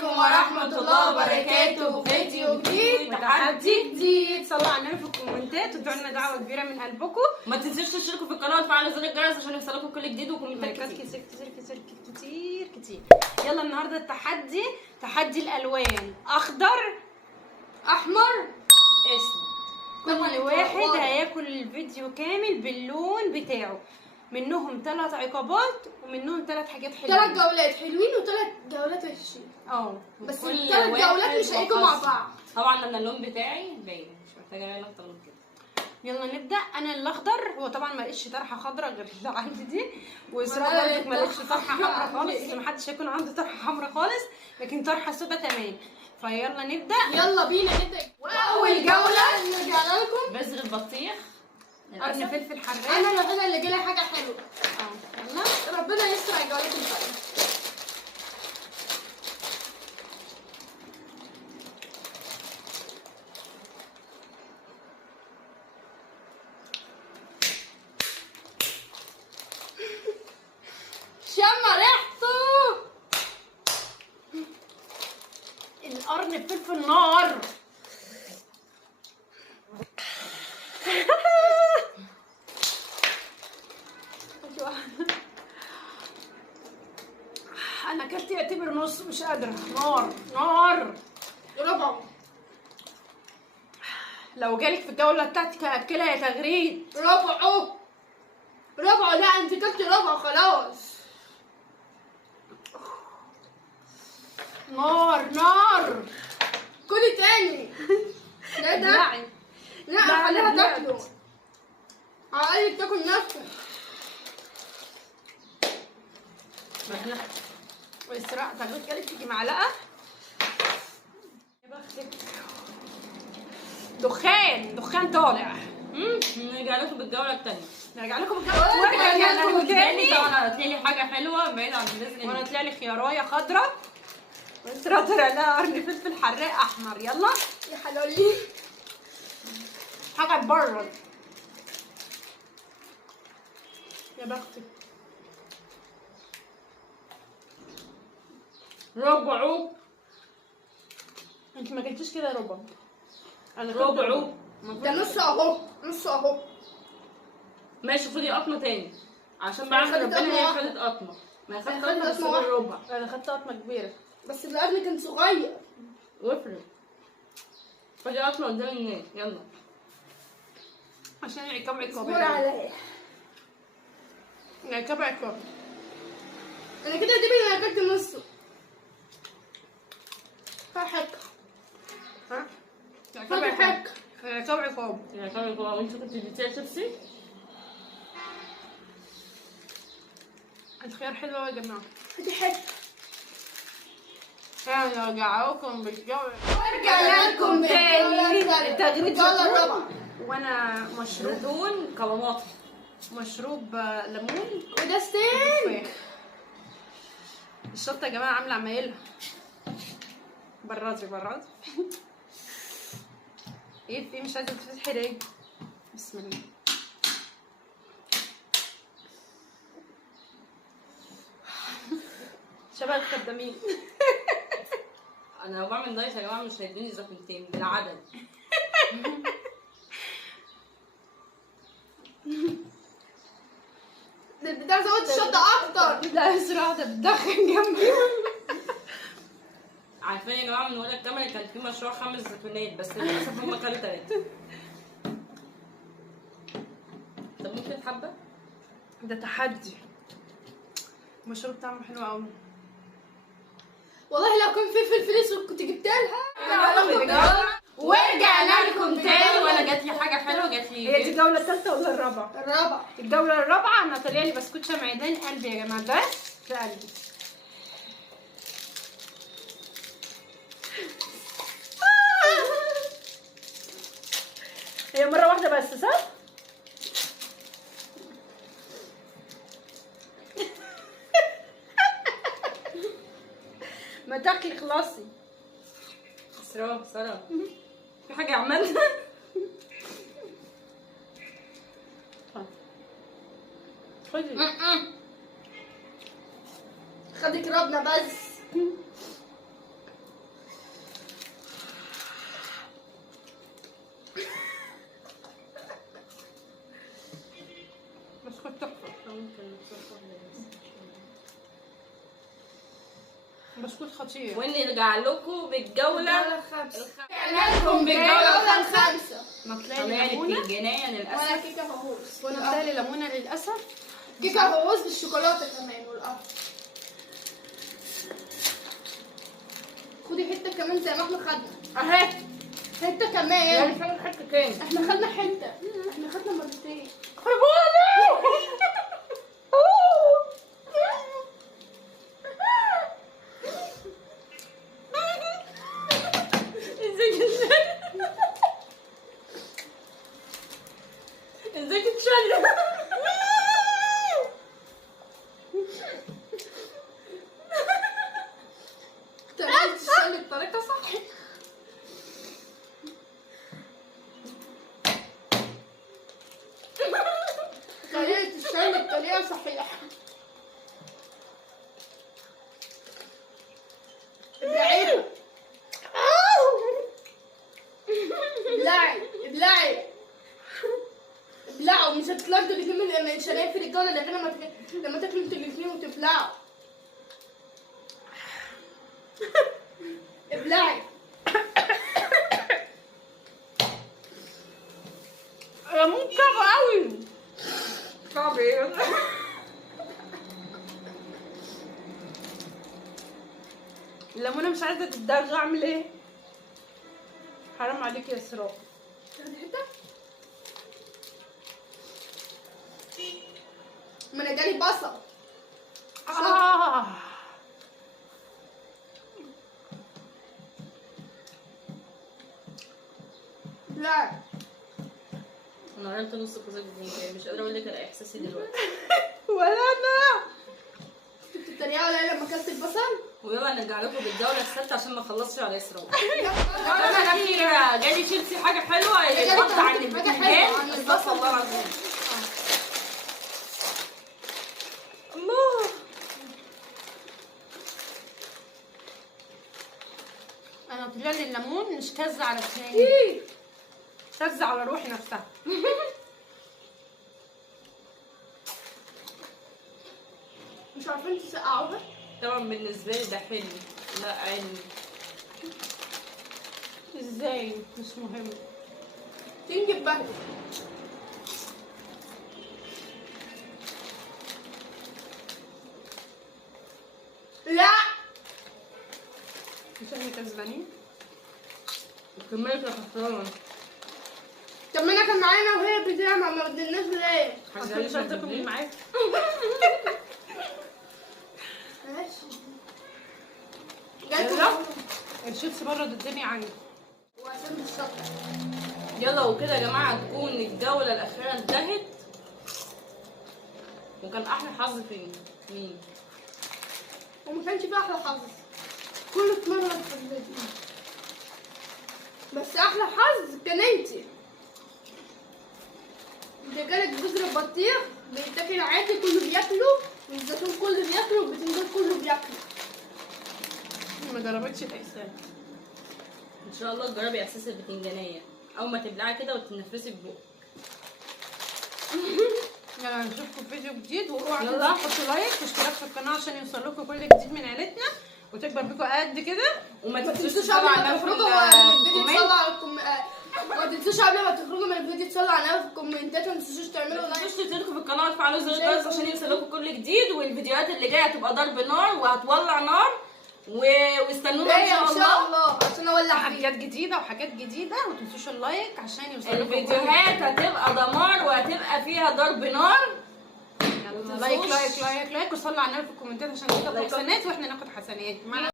عليكم ورحمة الله وبركاته. فيديو جديد وتحدي جديد. صلوا على النبي في الكومنتات وادعوا لنا دعوة كبيرة من قلبكم. ما تنسوش تشتركوا في القناة وتفعلوا زر الجرس عشان يوصلكم كل جديد وكومنتات لايكات كتير. كتير. يلا النهارده التحدي تحدي الالوان، اخضر أحمر اسود. كل واحد هياكل الفيديو كامل باللون بتاعه، منهم 3 عقابات ومنهم 3 حاجات حلوه. 3 جولات حلوين و3 جولات وحشين. بس كل ال3 جولات واحد مش هيجوا مع وحظ. بعض. طبعا انا اللون بتاعي باين، مش محتاجه اعمل اكتر من كده. يلا نبدا. انا الاخضر، هو طبعا ما لقيتش طرحه خضراء غير اللي عندي دي، واسراء وأنا برضك ما لقيتش لقيت طرحه حمراء طرحة خالص، عندي. ما حدش هيكون عنده طرحه حمراء خالص، لكن طرحه سوداء تمام. فيلا نبدا. يلا بينا نبدا. واول جوله نرجع لكم. بذر البطيخ قرن للأسف. فلفل حراق. انا الوحيده اللي جالي حاجه حلوه. يلا ربنا يستر على الجولات الباقيه. شم ريحته. القرن فلفل نار. انا اكلت يعتبر نص، مش قادره. نار. ربعه. لو جالك في الجوله بتاعتك هاكلها يا تغريد. ربعه. لا انت كلت ربعه خلاص. نار. كلي تاني. لا ده ابلعي. لا لا، خليها أنا بلعت. تاكله. عايزك تاكل نفسك. احنا واسراء تغريد جالك تيجي معلقه. يا بختك. دخان طالع. نرجع لكم بالجوله الثانيه. نرجع لكم الجوله. ورجع لكم تاني. طبعا هتلاقي لي حاجه حلوه بعيد عن البذر. وانا طلع لي خيارايه خضراء، واسراء طلع لها قرن فلفل حراق احمر. يلا يا حلولي. حاجه تبرد. يا بختك. ربعه. انت ما جبتيش كده ربع. انا ربعه. ده نص اهو. ماشي، خدي قطمه تاني عشان أنا بعد خدت ربنا قطمة هي واحدة. خدت قطمه. ما هي خدت أنا قطمه خدت بس قطمة واحدة. بالربع. انا خدت قطمه كبيره بس القرن كان صغير. وافرد. خدي قطمه قدام الناس. يلا عشان عقاب اصبر عليا. عقاب. انا كده اعتبر انا اكلت نصه. فرحك. ها فرحك. عقاب. يعني كمان هو وانت كنت بتبيعي شيبسي. الخيار حلو قوي يا جماعه. فرحك. انا رجعوكم بالجو. ارجع لكم التغريد الجولة زيتون. الرابعة. وانا مشروب زيتون كمامات. ليمون وده ستين. وفاح. الشطه يا جماعه عامله عمايلها. برازي ايه في مش عايزه تفتحي ليه؟ بسم الله. شبه الخدامين. انا لو بعمل دايت يا جماعه مش هيدوني زيتونتين بالعدد. ده البتاع زود الشطة اكتر. لا اسرع، ده بتدخن جنبي. عارفين يا جماعه من ورا الكاميرا كان في مشروع 5 زيتونات بس للاسف هم كانوا 3. طب ممكن حبه؟ ده تحدي. المشروب طعمه حلو قوي. والله لو كان في فلفل اسود كنت جبت لها. ورجعنا لكم تاني وانا جات لي حاجه حلوه. جات لي هي دي الجوله الثالثه ولا الرابعه؟ الرابعة. الجوله الرابعه. انا طالع لي بسكوت شمعدان قلبي يا جماعه، بس في قلبي. هي مره واحده بس صح؟ ما تاكلي خلاصي. اسراء في حاجه عملنا. خدي. خدك ربنا بس. بسكوت خطير. ونرجع لكم بالجولة الخامسة. لكم بالجولة الخامسة. نطلع طلعت لي ليمونه الجناية وانا للأسف. كيكة فهوس. ونطلع لي ليمونه للاسف. كيكة فهوس بالشوكولاتة كمان والقهوة. خدي حتة كمان زي ما احنا خدنا. اهي حتة كمان. يعني فين حتة تاني؟ احنا خدنا حتة. احنا خدنا مرتين. ازاي تتشلل؟ طريقة الشل بطريقة صح. طريقة الشل بطريقة صحيحة. ابلعيها. ابلعي. ابلعوا. مش هتطلعوا انتوا الاتنين من شرايين في الجولة ده غير لما تاكلوا انتوا الاتنين وتبلعوا. ابلعي. ليمون صعب قوي. صعب ايه؟ الليمونه مش عايزه تتدغ، اعمل ايه؟ حرام عليك يا اسراء. تاخدي حتة؟ ما انا جالي بصل. لا انا عملت نص كوزة جديد، مش قادرة اقول لك على احساسي دلوقتي. ولا انا. كنت بتتريقوا عليا لما اكلت البصل؟ ويلا نرجع لكم بالجولة الثالثة عشان ما اخلصش على اسراء. انا انا الأخيرة جالي شيبسي حاجة حلوة يتحط عن حاجة البتنجان. حلوة عن استغفر البصل. الله العظيم. الله. انا طلع لي الليمون مش كز على اسناني، كز على روحي نفسها. مش عارفين تسقعوها؟ طبعا بالنسبة لي ده حلو. لا عيني. ازاي؟ مش مهم. تنجب بهدل. لا مش احنا كسبانين؟ كملت يا خسرانة. طب ما انا كان معانا وهي بتعمل ما بدلناش ليه؟ عشان مش عايزه اكل معاك. ماشي. يلا. الشيبس برد الدنيا عندي. وعشان بالشطة. يلا وكده يا جماعة تكون الجولة الأخيرة انتهت. وكان أحلى حظ فين؟ مين؟ وما كانش فيه احلى حظ. كله اتمرن في الفيديو. بس احلى حظ كان انتي. انت جالك جزر البطيخ بيتاكل عادي كله بياكله، والزيتون كله بياكله، والبتنجان كله بياكله. ما جربتش الاحساس. إن شاء الله تجربي إحساس البتنجانية أول ما تبلعي كده وتنفسي ببقك. يلا نشوفكم في فيديو جديد، واوعوا يلا. تنسوا تحطوا لايك واشتراك في القناه عشان يوصل لكم كل جديد من عيلتنا وتكبر بيكم قد كده. وما ما تنسوش تنسوش تصلوا قبل على ما النبي في تخرجوا من الفيديو الكومنت. تصلوا على ما تنسوش قبل ما تخرجوا من الفيديو تصلوا على النبي في الكومنتات، وما تنسوش تعملوا ما لايك. تنسوش تشتركوا في القناة وتفعلوا زر الجرس عشان يوصلكوا كل جديد، والفيديوهات اللي جاية هتبقى ضرب نار وهتولع نار واستنونا إن شاء الله. عشان اولع فيه. حاجات جديده وحاجات جديده، وما تنسوش اللايك عشان يوصل لكم الفيديوهات هتبقى دمار وهتبقى فيها ضرب نار. يلا لايك لايك لايك لايك، وصلوا على النبي في الكومنتات عشان تاخدوا حسنات واحنا ناخد حسنات.